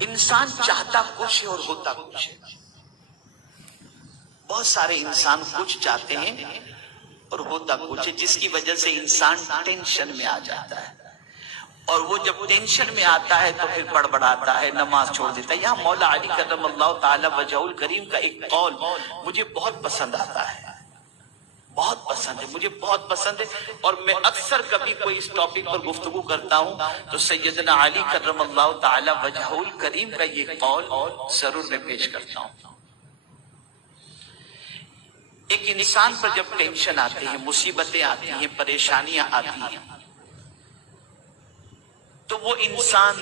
انسان چاہتا کچھ ہے اور ہوتا کچھ ہے. بہت سارے انسان کچھ چاہتے ہیں اور ہوتا کچھ ہے، جس کی وجہ سے انسان ٹینشن میں آ جاتا ہے. اور وہ جب ٹینشن میں آتا ہے تو پھر بڑبڑاتا ہے، نماز چھوڑ دیتا ہے. یہاں مولا علی کرم اللہ تعالی وجہہ الکریم کا ایک قول مجھے بہت پسند آتا ہے، بہت پسند ہے، مجھے بہت پسند ہے. اور میں اکثر کبھی کوئی اس ٹاپک پر گفتگو کرتا ہوں تو سیدنا علی کرم اللہ تعالی وجہہ الکریم کا یہ قول ضرور میں پیش کرتا ہوں. ایک انسان پر جب ٹینشن آتی ہے، مصیبتیں آتی ہیں، پریشانیاں آتی ہیں، تو وہ انسان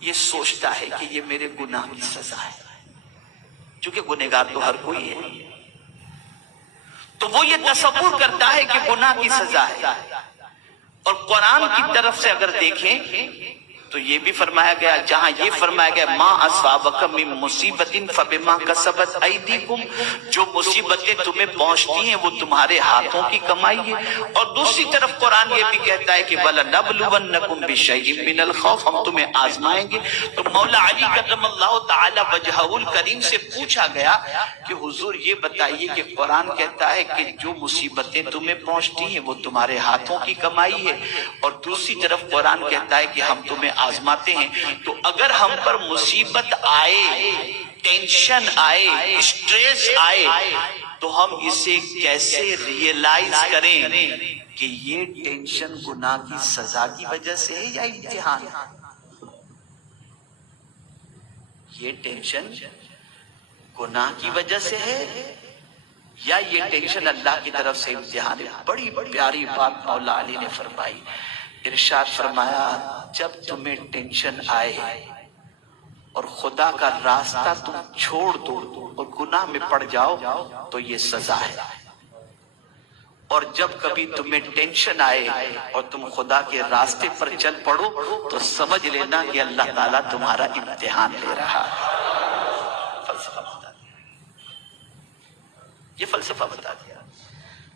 یہ سوچتا ہے کہ یہ میرے گناہ کی سزا ہے. چونکہ گنہگار تو ہر کوئی ہے، تو وہ یہ تصور کرتا ہے کہ گناہ کی سزا ہے. اور قرآن کی طرف سے اگر دیکھیں تو یہ بھی فرمایا گیا، جہاں یہ فرمایا گیا ما اصابک من مصیبت فبما کسبت ایدیکم، جو مصیبتیں تمہیں پہنچتی ہیں وہ تمہارے ہاتھوں کی کمائی ہے. اور دوسری طرف قرآن یہ بھی کہتا ہے کہ وَلَنَبْلُوَنَّكُمْ بِشَيْءٍ مِّنَ الْخَوْفِ، ہم تمہیں آزمائیں گے. تو مولا علی کرم اللہ تعالی وجہہ الکریم سے پوچھا گیا کہ حضور یہ بتائیے کہ قرآن کہتا ہے کہ جو مصیبتیں تمہیں پہنچتی ہیں وہ تمہارے ہاتھوں کی کمائی ہے، اور دوسری طرف قرآن کہتا ہے کہ ہم تمہیں آزماتے ہیں. تو اگر ہم پر مصیبت آئے، ٹینشن آئے، اسٹریس آئے، تو ہم اسے کیسے ریئلائز کریں کہ یہ ٹینشن گناہ کی سزا کی وجہ سے ہے یا امتحان ہے؟ یہ ٹینشن گناہ کی وجہ سے ہے یا یہ ٹینشن اللہ کی طرف سے امتحان ہے؟ بڑی پیاری بات مولا علی نے فرمائی. ارشاد فرمایا جب تمہیں ٹینشن آئے اور خدا کا راستہ تم چھوڑ دو اور گناہ میں پڑ جاؤ تو یہ سزا ہے. اور جب کبھی تمہیں ٹینشن آئے اور تم خدا کے راستے پر چل پڑو تو سمجھ لینا کہ اللہ تعالیٰ تمہارا امتحان لے رہا ہے. فلسفہ بتا دیا، یہ فلسفہ بتا دیا.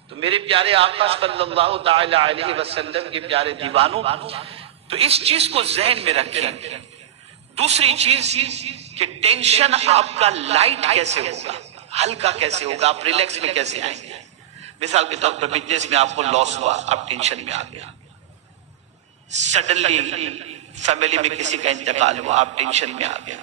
تو میرے پیارے آقا صلی اللہ تعالی علیہ وسلم کے پیارے دیوانوں، تو اس چیز کو ذہن میں رکھیں. دوسری چیز کہ ٹینشن آپ کا لائٹ کیسے ہوگا، ہلکا کیسے ہوگا، آپ ریلیکس میں کیسے آئیں گے. مثال کے طور پر بزنس میں آپ کو لاس ہوا، آپ ٹینشن میں آ گیا. سڈنلی فیملی میں کسی کا انتقال ہوا، آپ ٹینشن میں آ گیا.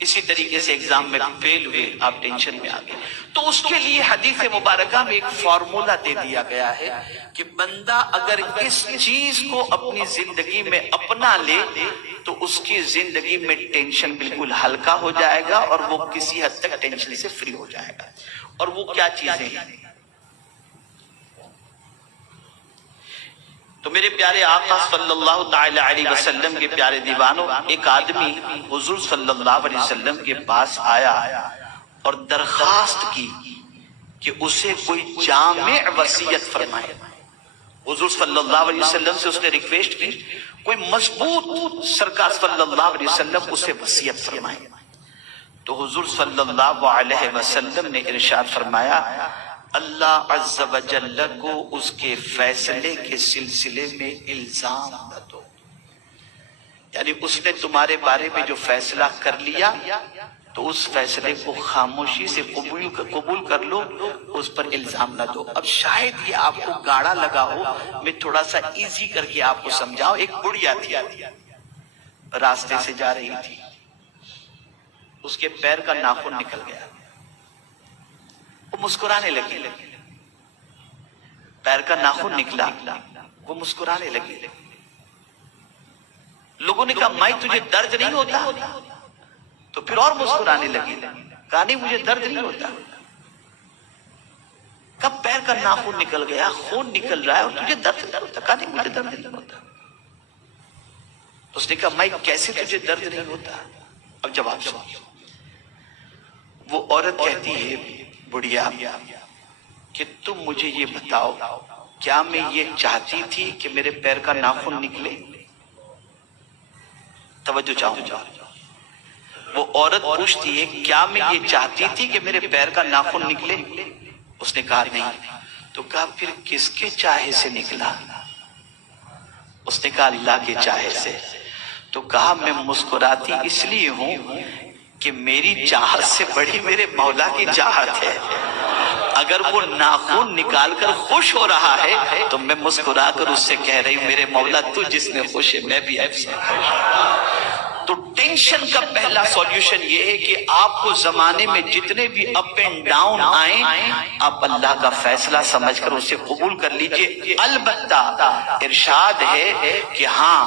اسی طریقے سے ایگزام میں فیل ہوئے، آپ ٹینشن میں آ گئے. تو اس کے لیے حدیث مبارکہ میں ایک فارمولا دے دیا گیا ہے کہ بندہ اگر اس چیز کو اپنی زندگی میں اپنا لے تو اس کی زندگی میں ٹینشن بالکل ہلکا ہو جائے گا اور وہ کسی حد تک ٹینشن سے فری ہو جائے گا. اور وہ کیا چیزیں ہیں؟ تو میرے پیارے آقا صلی اللہ تعالی علیہ وسلم کے پیارے دیوانوں، ایک آدمی حضور صلی اللہ علیہ وسلم کے پاس آیا اور درخواست کی کہ اسے کوئی جامع وصیت فرمائے. حضور صلی اللہ علیہ وسلم سے اس نے ریکویسٹ کی کوئی مضبوط سرکار صلی اللہ علیہ وسلم اسے وصیت فرمائے. تو حضور صلی اللہ علیہ وسلم نے ارشاد فرمایا اللہ عز و جل کو اس کے فیصلے کے سلسلے میں الزام نہ دو. یعنی اس نے تمہارے بارے میں جو فیصلہ کر لیا تو اس فیصلے کو خاموشی سے قبول کر لو، اس پر الزام نہ دو. اب شاید یہ آپ کو گاڑا لگا ہو، میں تھوڑا سا ایزی کر کے آپ کو سمجھاؤں. ایک بڑھیا تھی، راستے سے جا رہی تھی، اس کے پیر کا ناخن نکل گیا، وہ مسکرانے لگی. پیر کا ناخن نکلا، وہ مسکرانے لگی. لوگوں نے کہا مائی تجھے درد نہیں ہوتا؟ تو پھر اور مسکرانے لگی. کہا نہیں مجھے درد نہیں ہوتا. کب پیر کا ناخن نکل گیا، خون نکل رہا ہے اور تجھے درد نہیں ہوتا؟ کہا نہیں مجھے درد نہیں ہوتا. اس نے کہا مائی کیسے تجھے درد نہیں ہوتا؟ اب جواب سنو. وہ عورت کہتی ہے بڑھیا کہ تم مجھے یہ بتاؤ کیا میں یہ چاہتی تھی کہ میرے پیر کا ناخن نکلے؟ توجہ چاہوں گا. وہ عورت پوچھتی ہے کیا میں یہ چاہتی تھی کہ میرے پیر کا ناخن نکلے؟ اس نے کہا نہیں. تو کہا پھر کس کے چاہے سے نکلا؟ اس نے کہا اللہ کے چاہے سے. تو تو کہا میں مسکراتی اس لیے ہوں کہ میری چاہت سے بڑی میرے مولا کی چاہت ہے. اگر وہ ناخن نکال کر خوش ہو رہا ہے تو میں مسکرا کر اس سے کہہ رہی ہوں میرے مولا تو جس میں خوش ہے میں بھی ایسا خوش ہوں. تو ٹینشن کا پہلا سولوشن یہ ہے کہ آپ کو زمانے میں جتنے بھی اپ اینڈ ڈاؤن آئیں آپ اللہ کا فیصلہ سمجھ کر اسے قبول کر لیجئے. البتہ ارشاد ہے کہ ہاں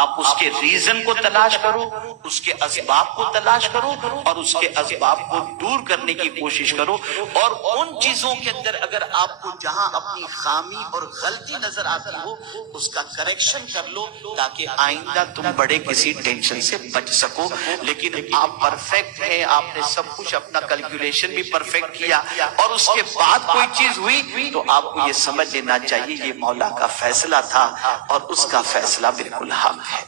آپ اس کے ریزن کو تلاش کرو, اس کے اسباب کو تلاش کرو اور اس کے اسباب کو دور کرنے کی کوشش کرو, اور ان چیزوں کے اندر اگر آپ کو جہاں اپنی خامی اور غلطی نظر آتی ہو اس کا کریکشن کر لو تاکہ آئندہ تم بڑے کسی ٹینشن سے بچ سکو. لیکن آپ پرفیکٹ ہیں, آپ نے سب کچھ اپنا کیلکولیشن بھی پرفیکٹ کیا اور اس کے بعد کوئی چیز ہوئی تو آپ کو یہ سمجھ لینا چاہیے یہ مولا کا فیصلہ تھا اور اس کا فیصلہ بالکل حق ہے.